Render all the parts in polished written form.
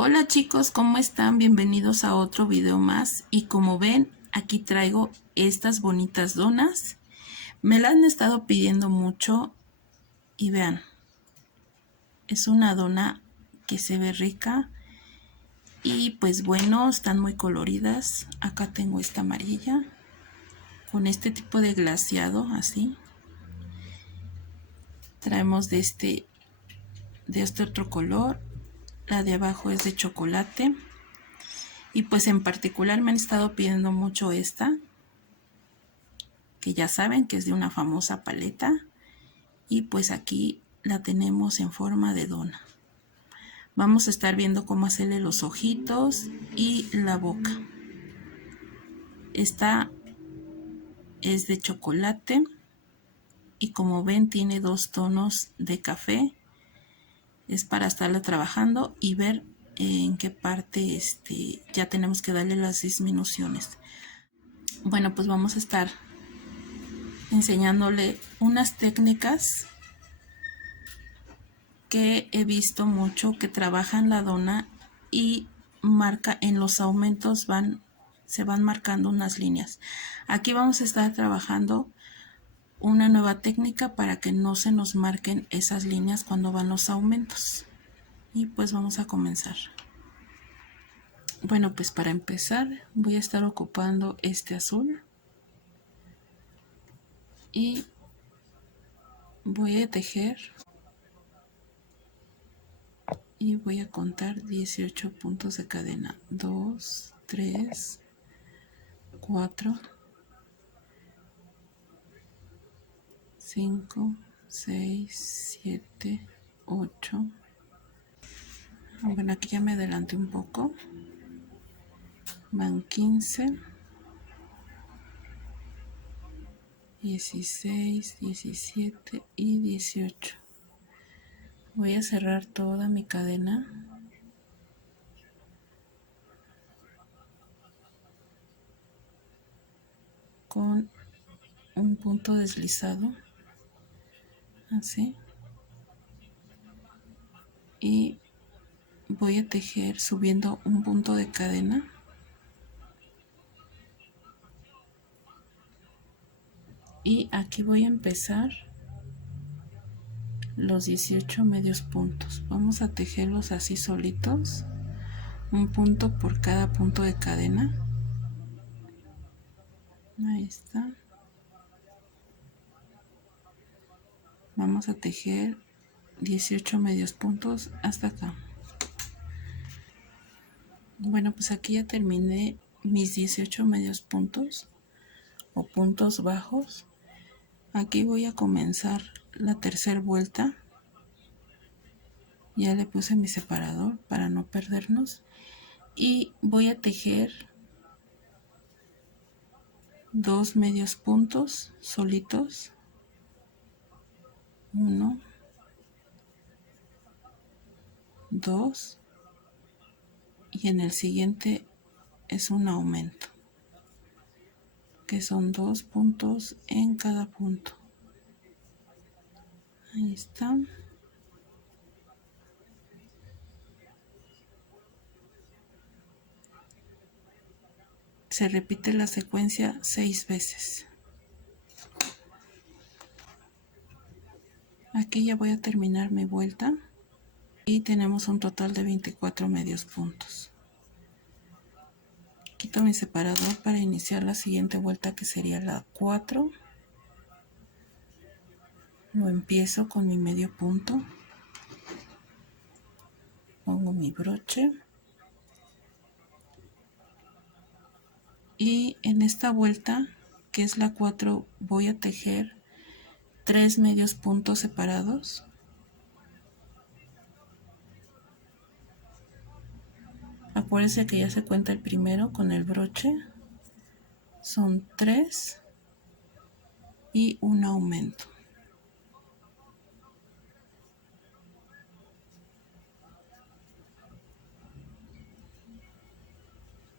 Hola chicos, ¿cómo están? Bienvenidos a otro video más y como ven aquí traigo estas bonitas donas. Me las han estado pidiendo mucho y vean, es una dona que se ve rica y pues bueno, están muy coloridas. Acá tengo esta amarilla con este tipo de glaseado así. Traemos de este otro color. La de abajo es de chocolate. Y pues en particular me han estado pidiendo mucho esta, que ya saben que es de una famosa paleta. Y pues aquí la tenemos en forma de dona. Vamos a estar viendo cómo hacerle los ojitos y la boca. Esta es de chocolate y como ven tiene dos tonos de café. Es para estarla trabajando y ver en qué parte ya tenemos que darle las disminuciones. Bueno, pues vamos a estar enseñándole unas técnicas que he visto mucho que trabajan la dona y marca en los aumentos se van marcando unas líneas. Aquí vamos a estar trabajando una nueva técnica para que no se nos marquen esas líneas cuando van los aumentos. Y pues vamos a comenzar. Bueno, pues para empezar voy a estar ocupando este azul y voy a tejer y voy a contar 18 puntos de cadena. 2, 3, 4, 5, 6, 7, 8. Bueno, aquí ya me adelanté un poco. Van 15, 16, 17 y 18. Voy a cerrar toda mi cadena. Con un punto deslizado. Así. Y voy a tejer subiendo un punto de cadena. Y aquí voy a empezar los 18 medios puntos. Vamos a tejerlos así solitos, un punto por cada punto de cadena. Ahí está. Vamos a tejer 18 medios puntos hasta acá. Bueno, pues aquí ya terminé mis 18 medios puntos o puntos bajos. Aquí voy a comenzar la tercera vuelta. Ya le puse mi separador para no perdernos y voy a tejer 2 medios puntos solitos, 1, 2 y en el siguiente es un aumento, que son 2 puntos en cada punto. Ahí está. Se repite la secuencia 6 veces. Aquí ya voy a terminar mi vuelta y tenemos un total de 24 medios puntos. Quito mi separador para iniciar la siguiente vuelta, que sería la 4. Lo empiezo con mi medio punto. Pongo mi broche. Y en esta vuelta, que es la 4, voy a tejer 3 medios puntos separados. Acuérdense que ya se cuenta el primero con el broche. Son 3 y un aumento.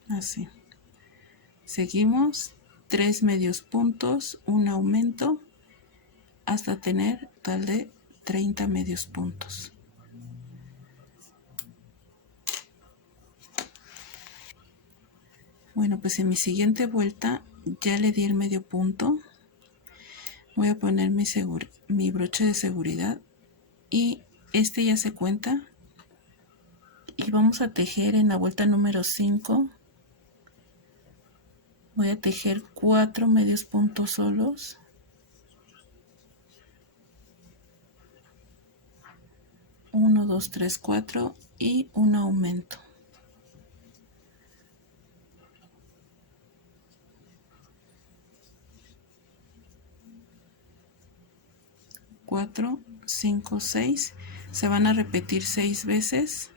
Así. Seguimos 3 medios puntos, un aumento, hasta tener total de 30 medios puntos. Bueno, pues en mi siguiente vuelta ya le di el medio punto. Voy a poner mi broche de seguridad y este ya se cuenta. Y vamos a tejer en la vuelta número 5. Voy a tejer 4 medios puntos solos. 1, 2, 3, 4 y un aumento. 4, 5, 6. Se van a repetir 6 veces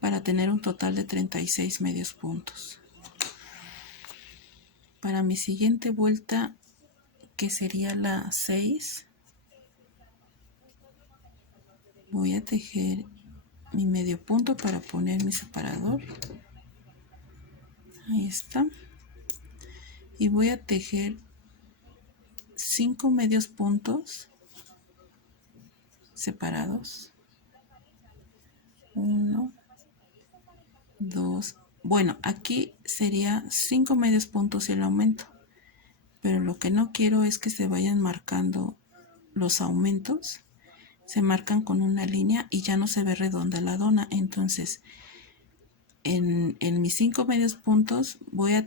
para tener un total de 36 medios puntos. Para mi siguiente vuelta, que sería la 6, voy a tejer mi medio punto para poner mi separador. Ahí está. Y voy a tejer 5 medios puntos separados. 1, 2. Bueno, aquí sería 5 medios puntos y el aumento. Pero lo que no quiero es que se vayan marcando los aumentos. Se marcan con una línea y ya no se ve redonda la dona. Entonces, en mis 5 medios puntos voy a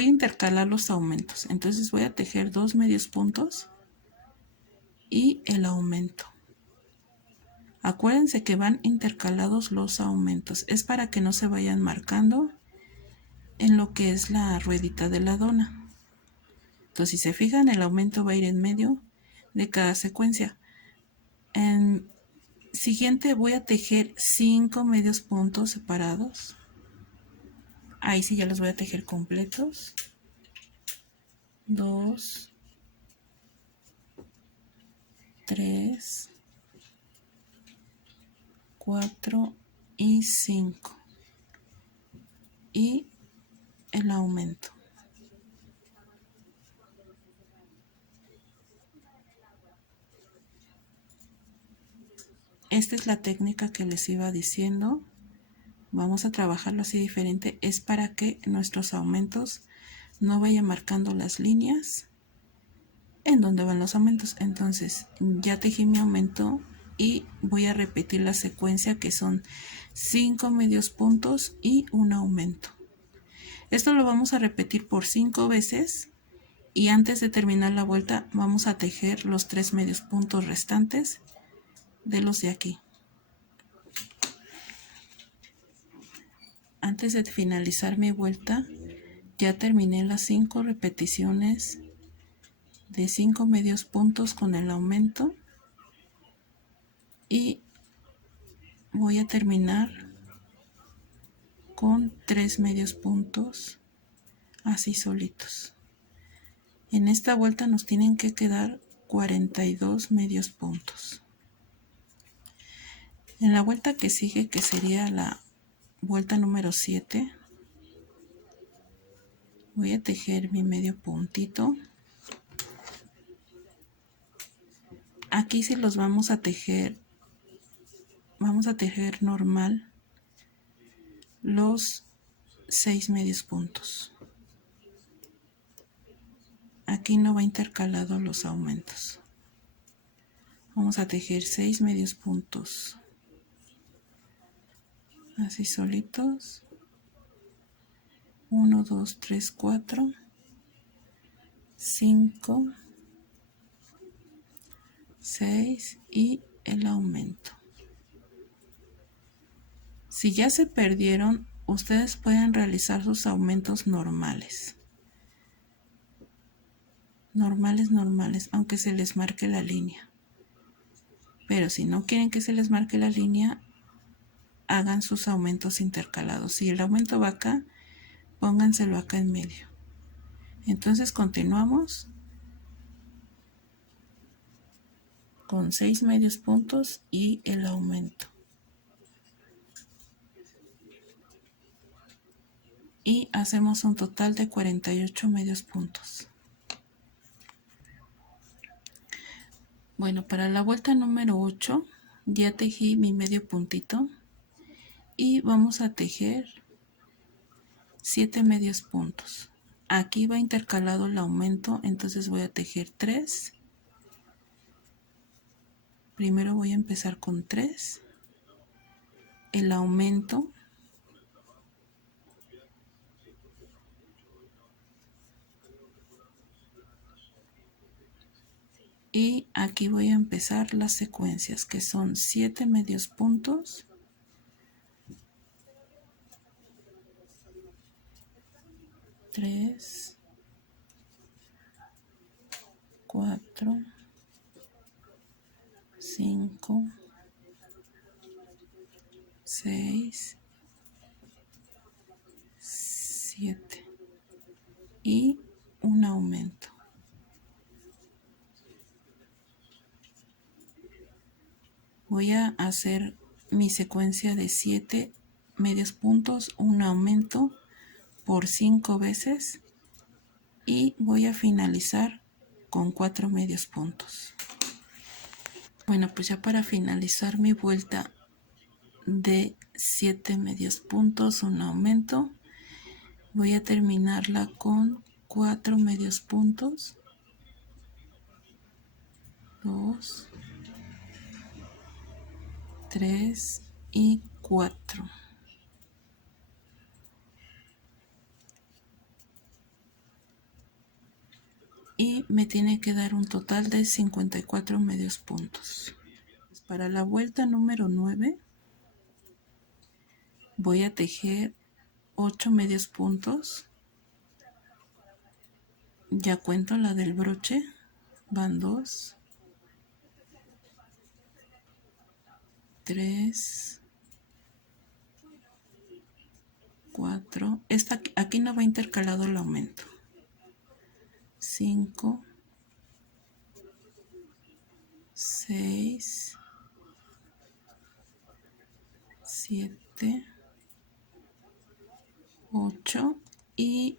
intercalar los aumentos. Entonces voy a tejer 2 medios puntos y el aumento. Acuérdense que van intercalados los aumentos. Es para que no se vayan marcando en lo que es la ruedita de la dona. Entonces, si se fijan, el aumento va a ir en medio de cada secuencia. En siguiente voy a tejer 5 medios puntos separados. Ahí sí ya los voy a tejer completos. 2, 3, 4 y 5. Y el aumento. Esta es la técnica que les iba diciendo. Vamos a trabajarlo así diferente. Es para que nuestros aumentos no vayan marcando las líneas en donde van los aumentos. Entonces ya tejí mi aumento y voy a repetir la secuencia, que son 5 medios puntos y un aumento. Esto lo vamos a repetir por 5 veces y antes de terminar la vuelta vamos a tejer los 3 medios puntos restantes de los de aquí. Antes de finalizar mi vuelta ya terminé las 5 repeticiones de 5 medios puntos con el aumento y voy a terminar con 3 medios puntos así solitos. En esta vuelta nos tienen que quedar 42 medios puntos. En la vuelta que sigue, que sería la vuelta número 7, voy a tejer mi medio puntito. Aquí sí los vamos a tejer normal los 6 medios puntos. Aquí no va intercalado los aumentos. Vamos a tejer 6 medios puntos así solitos. 1, 2, 3, 4, 5, 6 y el aumento. Si ya se perdieron, ustedes pueden realizar sus aumentos normales. Normales, aunque se les marque la línea. Pero si no quieren que se les marque la línea, hagan sus aumentos intercalados. Si el aumento va acá, pónganselo acá en medio. Entonces continuamos con 6 medios puntos y el aumento. Y hacemos un total de 48 medios puntos. Bueno, para la vuelta número 8 ya tejí mi medio puntito y vamos a tejer 7 medios puntos. Aquí va intercalado el aumento, entonces voy a tejer 3. Primero voy a empezar con 3, el aumento, y aquí voy a empezar las secuencias, que son 7 medios puntos, 3, 4, 5, 6, 7 y un aumento. Voy a hacer mi secuencia de 7 medios puntos, un aumento por 5 veces y voy a finalizar con 4 medios puntos. Bueno, pues ya para finalizar mi vuelta de 7 medios puntos, un aumento, voy a terminarla con 4 medios puntos, 2, 3 y 4. Y me tiene que dar un total de 54 medios puntos. Para la vuelta número 9 voy a tejer 8 medios puntos. Ya cuento la del broche, van 2, 3, 4. Aquí no va intercalado el aumento. 5, 6, 7, 8 y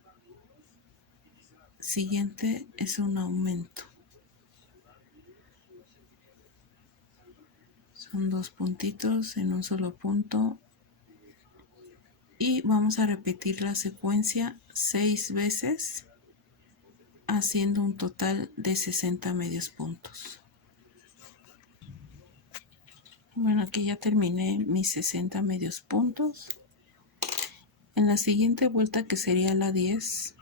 siguiente es un aumento. Son 2 puntitos en un solo punto y vamos a repetir la secuencia 6 veces, haciendo un total de 60 medios puntos. Bueno, aquí ya terminé mis 60 medios puntos. En la siguiente vuelta, que sería la 10,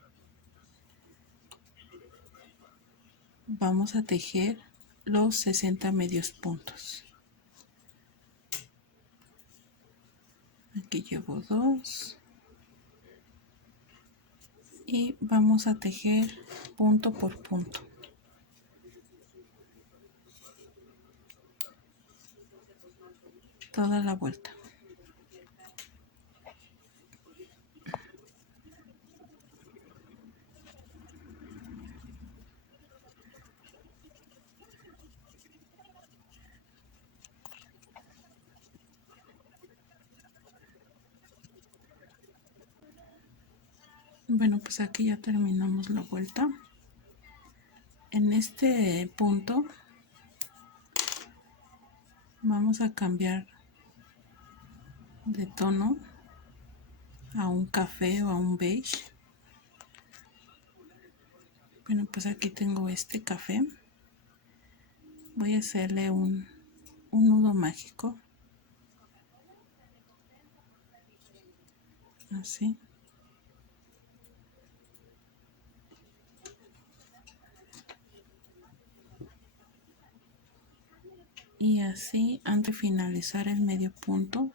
vamos a tejer los 60 medios puntos. Aquí llevo 2 y vamos a tejer punto por punto. Toda la vuelta. Bueno, pues aquí ya terminamos la vuelta. En este punto vamos a cambiar de tono a un café o a un beige. Bueno, pues aquí tengo este café. Voy a hacerle un nudo mágico, así. Y así, antes de finalizar el medio punto,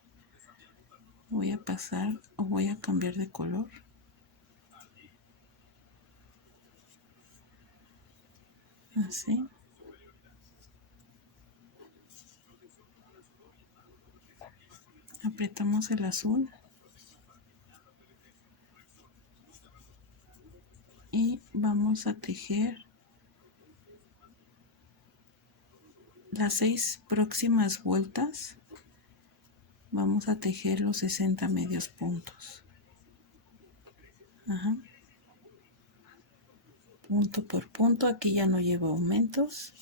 voy a pasar o voy a cambiar de color. Así. Apretamos el azul. Y vamos a tejer las 6 próximas vueltas. Vamos a tejer los 60 medios puntos. Ajá. Punto por punto. Aquí ya no llevo aumentos.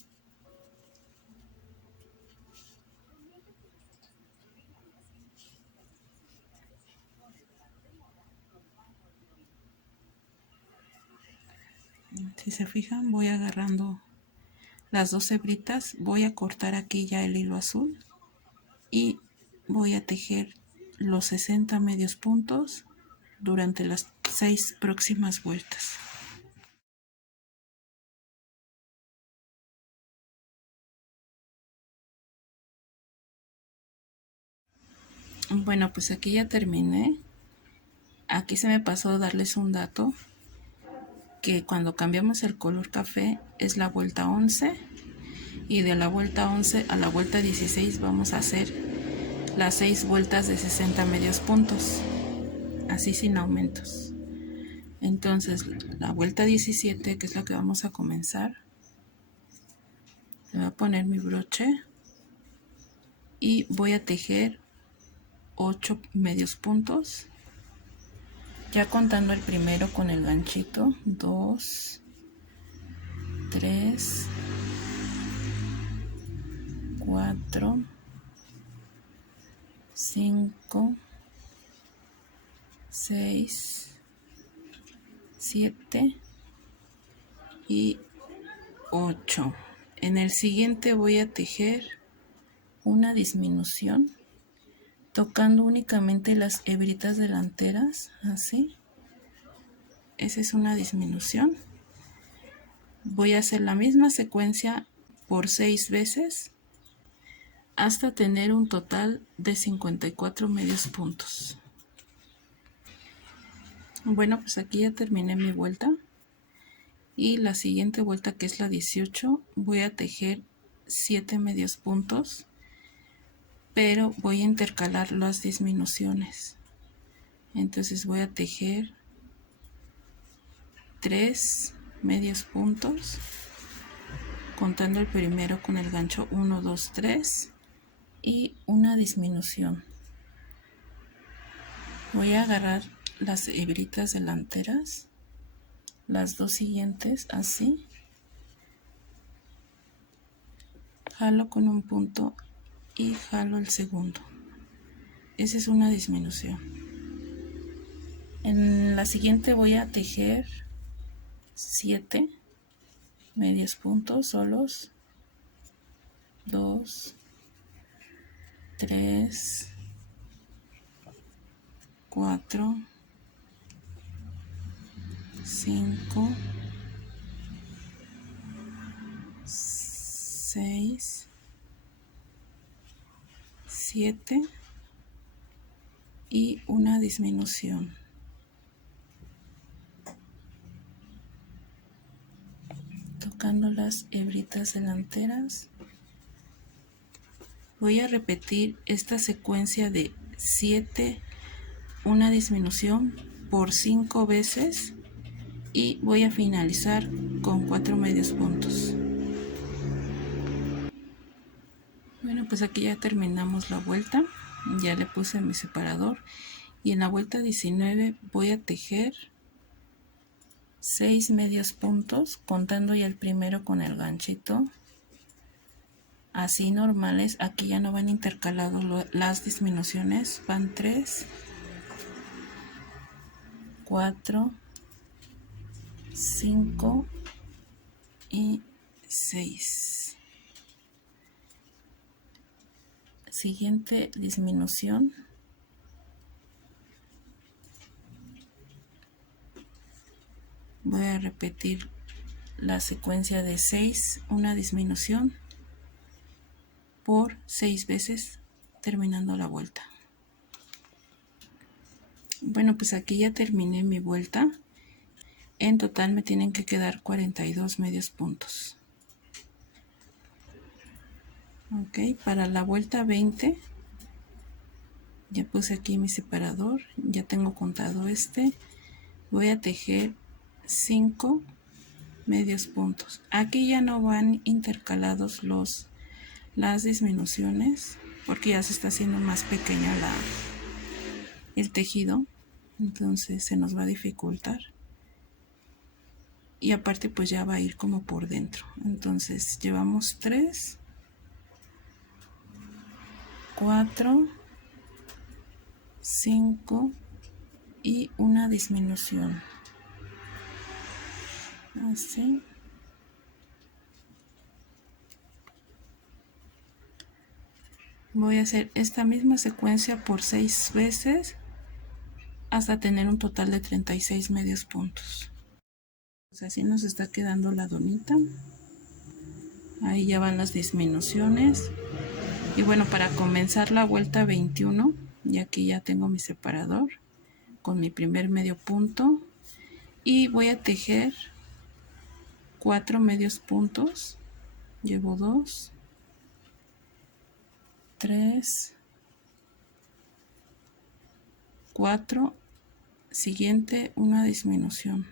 Si se fijan, voy agarrando las dos hebritas, voy a cortar aquí ya el hilo azul y voy a tejer los 60 medios puntos durante las 6 próximas vueltas. Bueno, pues aquí ya terminé. Aquí se me pasó darles un dato, que cuando cambiamos el color café es la vuelta 11 y de la vuelta 11 a la vuelta 16 vamos a hacer las 6 vueltas de 60 medios puntos, así sin aumentos. Entonces la vuelta 17, que es la que vamos a comenzar, le voy a poner mi broche y voy a tejer 8 medios puntos, ya contando el primero con el ganchito. 2, 3, 4, 5, 6, 7 y 8. En el siguiente voy a tejer una disminución tocando únicamente las hebritas delanteras, así. Esa es una disminución. Voy a hacer la misma secuencia por 6 veces hasta tener un total de 54 medios puntos. Bueno, pues aquí ya terminé mi vuelta y la siguiente vuelta, que es la 18, voy a tejer 7 medios puntos, pero voy a intercalar las disminuciones. Entonces voy a tejer 3 medios puntos contando el primero con el gancho 1, 2, 3 y una disminución. Voy a agarrar las hebritas delanteras, las dos siguientes, así, jalo con un punto y jalo el segundo. Esa es una disminución. En la siguiente voy a tejer 7 medios puntos solos, 2, 3, 4, 5, 6, 7 y una disminución. Tocando las hebritas delanteras, voy a repetir esta secuencia de 7, una disminución por 5 veces y voy a finalizar con 4 medios puntos. Bueno, pues aquí ya terminamos la vuelta, ya le puse mi separador y en la vuelta 19 voy a tejer 6 medios puntos contando ya el primero con el ganchito, así normales. Aquí ya no van intercalados las disminuciones, van 3, 4, 5 y 6. Siguiente disminución, voy a repetir la secuencia de 6, una disminución por 6 veces, terminando la vuelta. Bueno, pues aquí ya terminé mi vuelta. En total me tienen que quedar 42 medios puntos. Ok, para la vuelta 20 ya puse aquí mi separador, ya tengo contado voy a tejer 5 medios puntos. Aquí ya no van intercalados las disminuciones porque ya se está haciendo más pequeña el tejido, entonces se nos va a dificultar y aparte pues ya va a ir como por dentro. Entonces llevamos 3, 4, 5 y una disminución, así. Voy a hacer esta misma secuencia por 6 veces hasta tener un total de 36 medios puntos. Pues así nos está quedando la donita. Ahí ya van las disminuciones. Y bueno, para comenzar la vuelta 21, y aquí ya tengo mi separador con mi primer medio punto, y voy a tejer 4 medios puntos. Llevo 2, 3, 4, siguiente una disminución.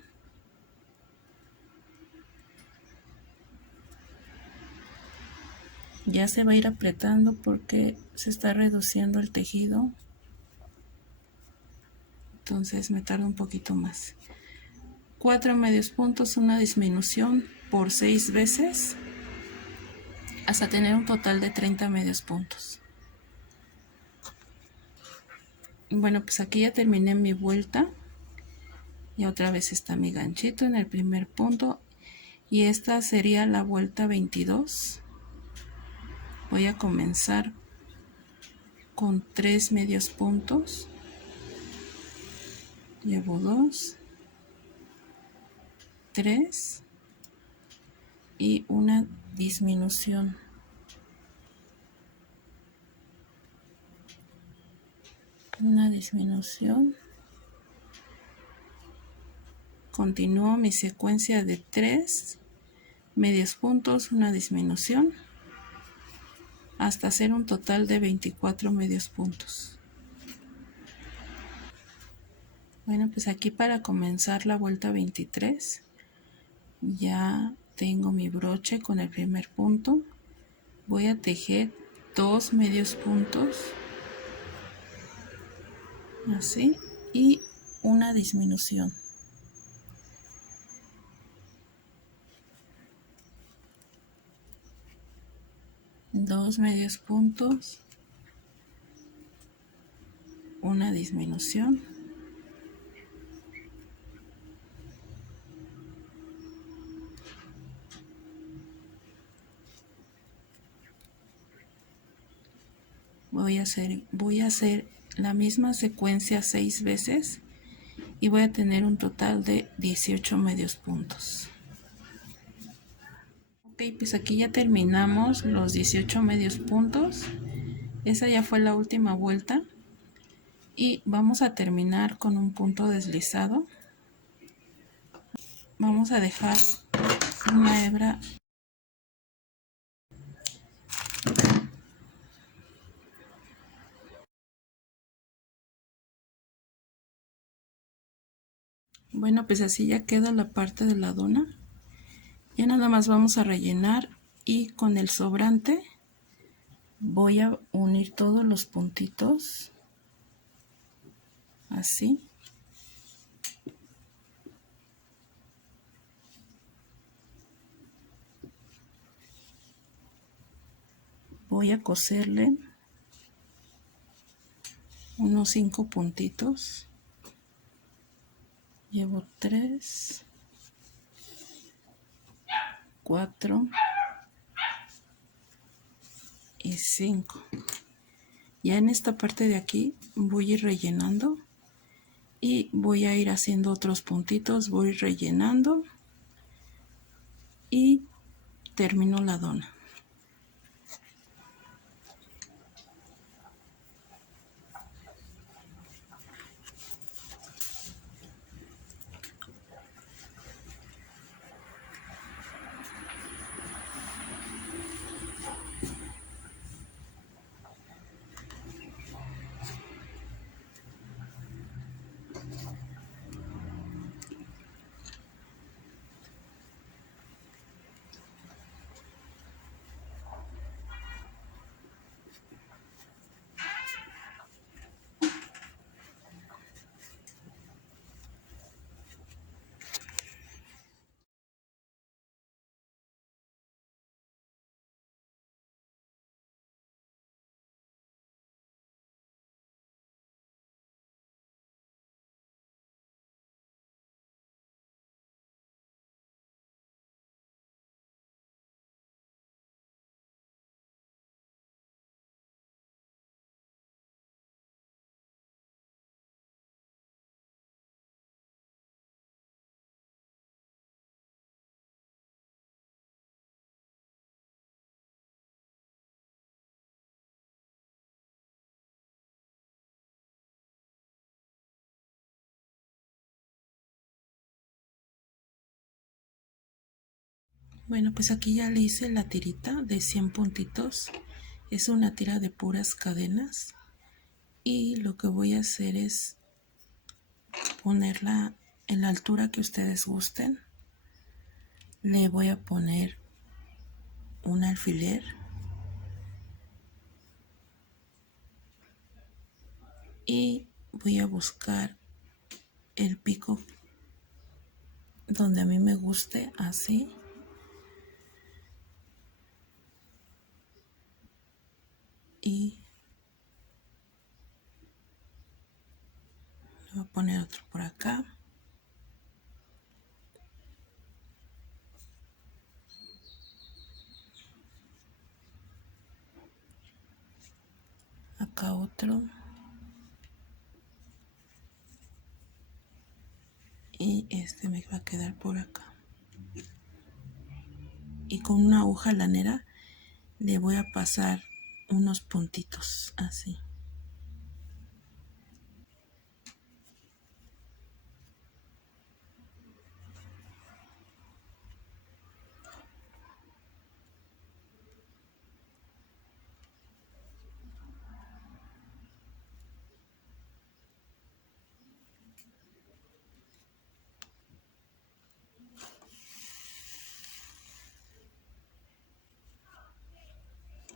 Ya se va a ir apretando porque se está reduciendo el tejido, entonces me tarda un poquito más. 4 medios puntos, una disminución por 6 veces hasta tener un total de 30 medios puntos. Bueno, pues aquí ya terminé mi vuelta y otra vez está mi ganchito en el primer punto, y esta sería la vuelta 22. Voy a comenzar con 3 medios puntos. Llevo 2, 3 y una disminución. Una disminución. Continúo mi secuencia de 3 medios puntos, una disminución, hasta hacer un total de 24 medios puntos. Bueno, pues aquí para comenzar la vuelta 23 ya tengo mi broche con el primer punto. Voy a tejer 2 medios puntos, así, y una disminución. Dos medios puntos, una disminución, voy a hacer la misma secuencia 6 veces y voy a tener un total de 18 medios puntos. Ok, pues aquí ya terminamos los 18 medios puntos. Esa ya fue la última vuelta y vamos a terminar con un punto deslizado. Vamos a dejar una hebra . Bueno, pues así ya queda la parte de la dona. Ya nada más vamos a rellenar y con el sobrante voy a unir todos los puntitos así. Voy a coserle unos 5 puntitos. Llevo 3, 4 y 5. Ya en esta parte de aquí voy a ir rellenando y voy a ir haciendo otros puntitos, voy rellenando y termino la dona. Bueno, pues aquí ya le hice la tirita de 100 puntitos. Es una tira de puras cadenas. Y lo que voy a hacer es ponerla en la altura que ustedes gusten. Le voy a poner un alfiler. Y voy a buscar el pico donde a mí me guste, así. Y voy a poner otro por acá. Acá otro. Y este me va a quedar por acá. Y con una aguja lanera le voy a pasar unos puntitos, así.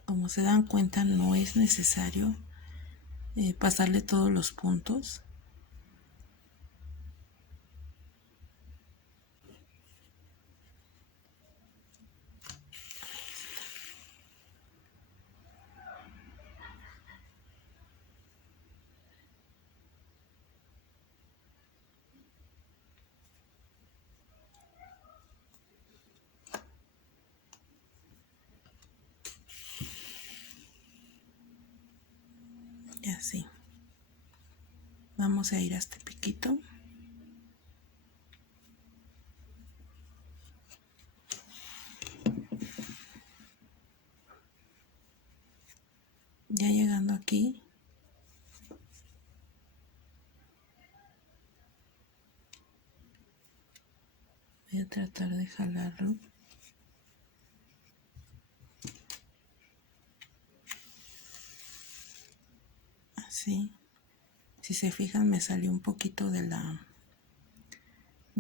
Como se dan cuenta, no es necesario pasarle todos los puntos. Y así. Vamos a ir a este piquito. Ya llegando aquí, voy a tratar de jalarlo. Así. Si se fijan, me salió un poquito de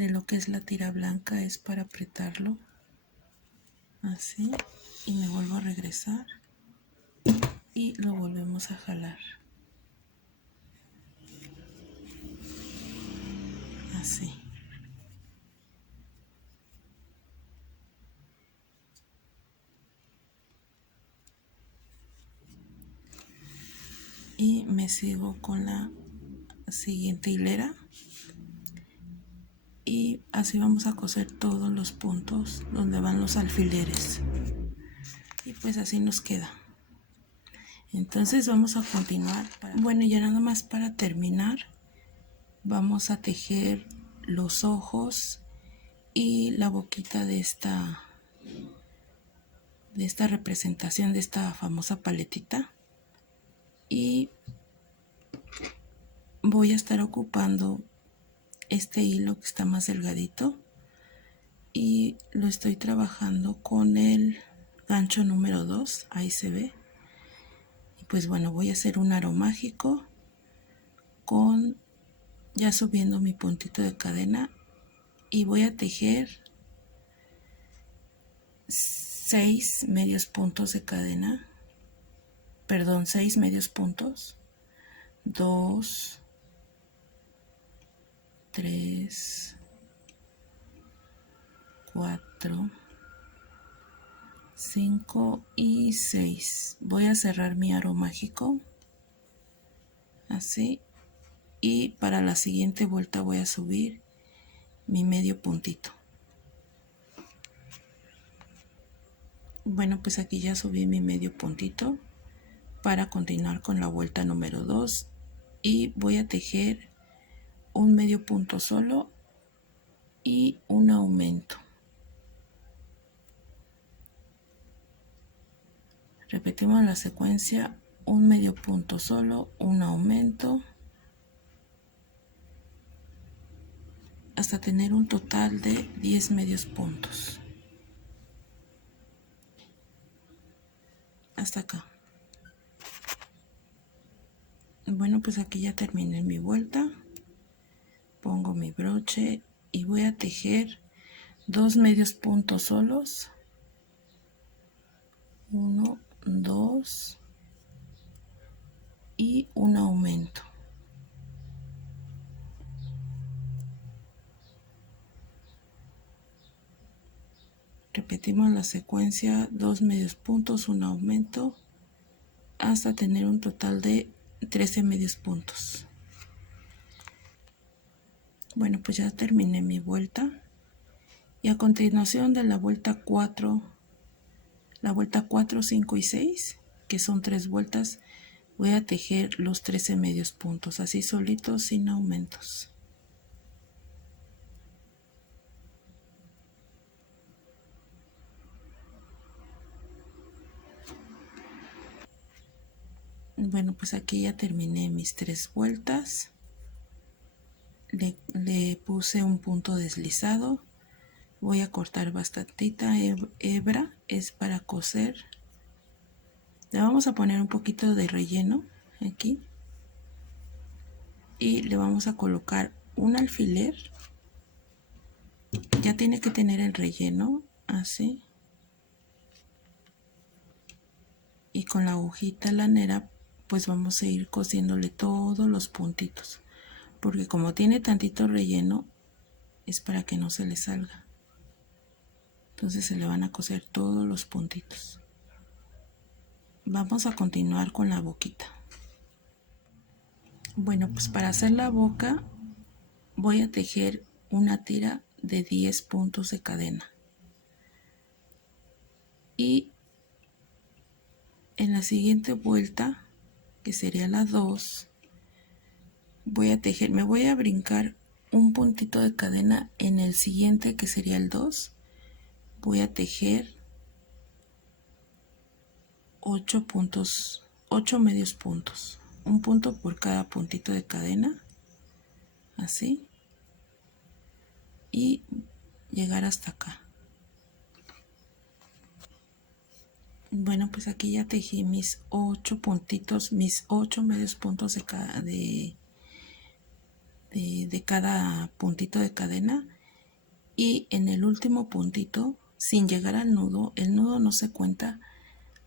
lo que es la tira blanca, es para apretarlo. Así. Y me vuelvo a regresar. Y lo volvemos a jalar. Así. Y me sigo con la siguiente hilera. Y así vamos a coser todos los puntos donde van los alfileres. Y pues así nos queda. Entonces vamos a continuar. Bueno, ya nada más para terminar, vamos a tejer los ojos y la boquita de esta representación de esta famosa paletita. Y voy a estar ocupando este hilo que está más delgadito y lo estoy trabajando con el gancho número 2, ahí se ve. Y pues bueno, voy a hacer un aro mágico con ya subiendo mi puntito de cadena y voy a tejer 6 medios puntos de cadena, perdón, 6 medios puntos, 2, 3, 4, 5 y 6. Voy a cerrar mi aro mágico así, y para la siguiente vuelta voy a subir mi medio puntito. Bueno, pues aquí ya subí mi medio puntito para continuar con la vuelta número 2 y voy a tejer un medio punto solo y un aumento. Repetimos la secuencia: un medio punto solo, un aumento, hasta tener un total de 10 medios puntos. hasta acá. Bueno, pues aquí ya terminé mi vuelta. Pongo mi broche y voy a tejer 2 medios puntos solos. 1, 2 y un aumento. Repetimos la secuencia, 2 medios puntos, un aumento, hasta tener un total de 13 medios puntos. Bueno, pues ya terminé mi vuelta. Y a continuación de la vuelta 4, 5 y 6, que son 3 vueltas, voy a tejer los 13 medios puntos, así solitos, sin aumentos. Bueno, pues aquí ya terminé mis 3 vueltas. Le puse un punto deslizado. Voy a cortar bastantita hebra, es para coser. Le vamos a poner un poquito de relleno aquí. Y le vamos a colocar un alfiler. Ya tiene que tener el relleno, así. Y con la agujita lanera, pues vamos a ir cosiéndole todos los puntitos. Porque como tiene tantito relleno, es para que no se le salga. Entonces se le van a coser todos los puntitos. Vamos a continuar con la boquita. Bueno, pues para hacer la boca voy a tejer una tira de 10 puntos de cadena. Y en la siguiente vuelta, que sería la 2, voy a tejer, me voy a brincar un puntito de cadena en el siguiente, que sería el 2. Voy a tejer 8 puntos, 8 medios puntos, un punto por cada puntito de cadena, así, y llegar hasta acá. Bueno, pues aquí ya tejí mis 8 puntitos, mis 8 medios puntos de cada puntito de cadena, y en el último puntito, sin llegar al nudo, el nudo no se cuenta,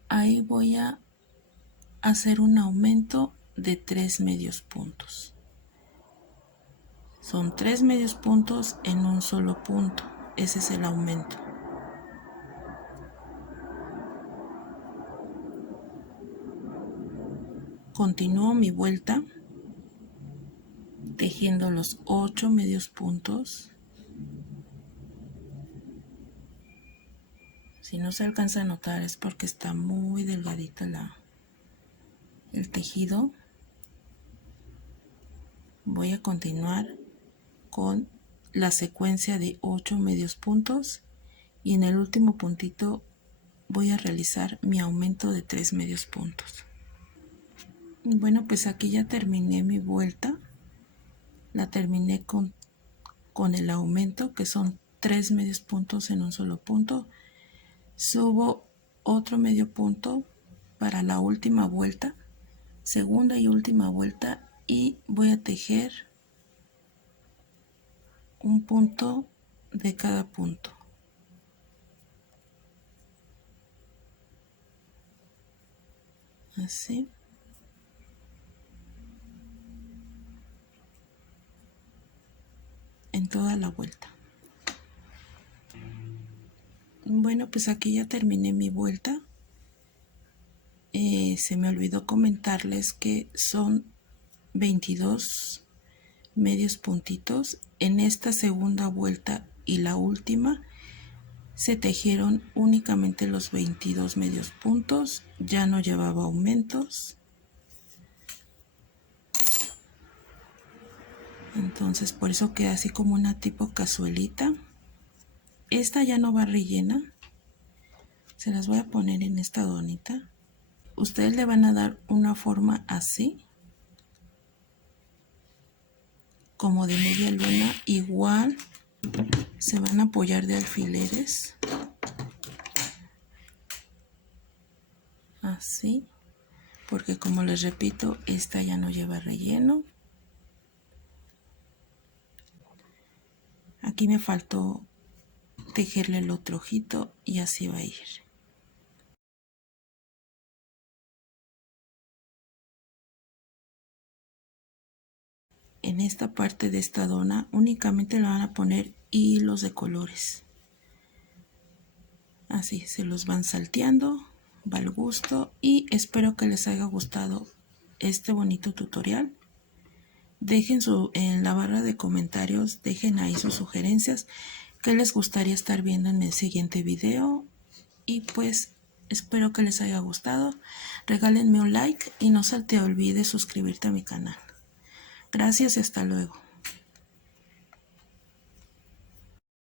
ahí voy a hacer un aumento de 3 medios puntos. Son 3 medios puntos en un solo punto, ese es el aumento. Continúo mi vuelta tejiendo los 8 medios puntos. Si no se alcanza a notar es porque está muy delgadita el tejido. Voy a continuar con la secuencia de 8 medios puntos y en el último puntito voy a realizar mi aumento de 3 medios puntos. Bueno, pues aquí ya terminé mi vuelta. La terminé con el aumento, que son 3 medios puntos en un solo punto. Subo otro medio punto para la última vuelta, segunda y última vuelta, y voy a tejer un punto de cada punto. Así. En toda la vuelta. Bueno, pues aquí ya terminé mi vuelta. Se me olvidó comentarles que son 22 medios puntitos. En esta segunda vuelta y la última se tejieron únicamente los 22 medios puntos, ya no llevaba aumentos. Entonces por eso queda así como una tipo cazuelita. Esta ya no va rellena, se las voy a poner en esta donita. Ustedes le van a dar una forma así, como de media luna. Igual se van a apoyar de alfileres, así, porque como les repito, esta ya no lleva relleno. Aquí me faltó tejerle el otro ojito y así va a ir. En esta parte de esta dona únicamente le van a poner hilos de colores. Así se los van salteando, va al gusto, y espero que les haya gustado este bonito tutorial. Dejen en la barra de comentarios, dejen ahí sus sugerencias, qué les gustaría estar viendo en el siguiente video, y pues espero que les haya gustado. Regálenme un like y no se te olvide suscribirte a mi canal. Gracias y hasta luego.